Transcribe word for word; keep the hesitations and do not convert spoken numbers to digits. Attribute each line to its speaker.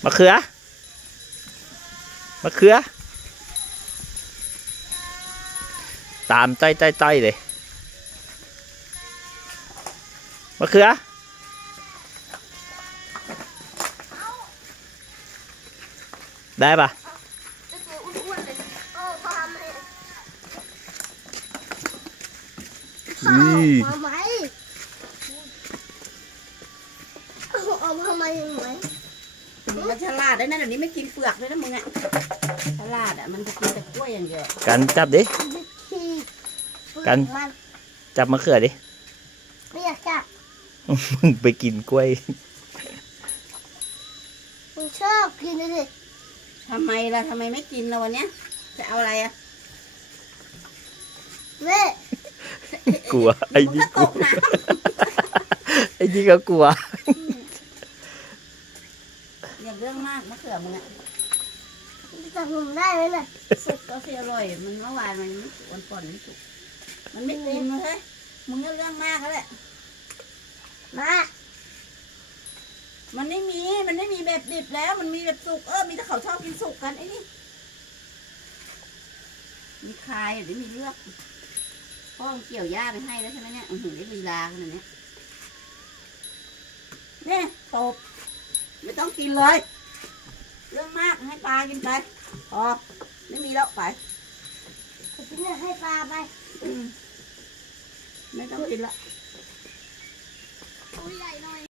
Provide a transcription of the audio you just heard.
Speaker 1: มะเขือมะเขือตามใต้ใต้ใต้เลยมะเขือได้ปะอือ
Speaker 2: เอาไหมเอาทำไมไหม
Speaker 3: มันฉลาดได้นะเดี๋ยวนี้ไม่กินเปลือกเลยนะมึงอะฉลาดอะมันจะกินแต่กล้วยอย่างเดียว
Speaker 1: กันจับดิ กัน
Speaker 2: มัน
Speaker 1: จับมะเขือดิ
Speaker 2: ไม่อยากจับ
Speaker 1: มึงไปกินกล้วย
Speaker 2: มึงชอบกินเลยดิ
Speaker 3: ทำไมล่ะทำไมไม่กินล่ะวันเนี้ยจะเอาอะไรอะ
Speaker 2: เว้
Speaker 1: กลัวไอ้
Speaker 3: มึง
Speaker 1: นี่
Speaker 3: ก็
Speaker 1: ก
Speaker 3: ต
Speaker 1: ลัว
Speaker 3: กน้
Speaker 1: ไอ้นี่ก็กลัว
Speaker 3: ำอย่าเรื่องมากมะเขือมึงอะ
Speaker 2: จับผมได้ไหมน่ะ
Speaker 3: สุกก็เสียอร่อยมันเมื่อวานมันไม่สุกวันก่อนไม่สุกมันไม่กินเลยเฮ้ยมึงก็เรื่องมากแล้วแหละ
Speaker 2: มา
Speaker 3: มันไม่มีมันไม่มีแบบดิบแล้วมันมีแบบสุกเออมีแต่เขาชอบกินสุกกันไอ้นี่มีคายหรือมีเลือกพ่อเกี่ยวหญ้าไปให้แล้วใช่ไหมเนี่ยอือหือได้ลีลาขนาดนี้เนี่ยตบไม่ต้องกินเลย เรื่องมากให้ปลากินไปพอไม่มีแล้วไป
Speaker 2: จะเนี่ยให้ปลาไป
Speaker 3: อืมไม่ต้องกินละ
Speaker 2: ตัวใหญ่หน่อย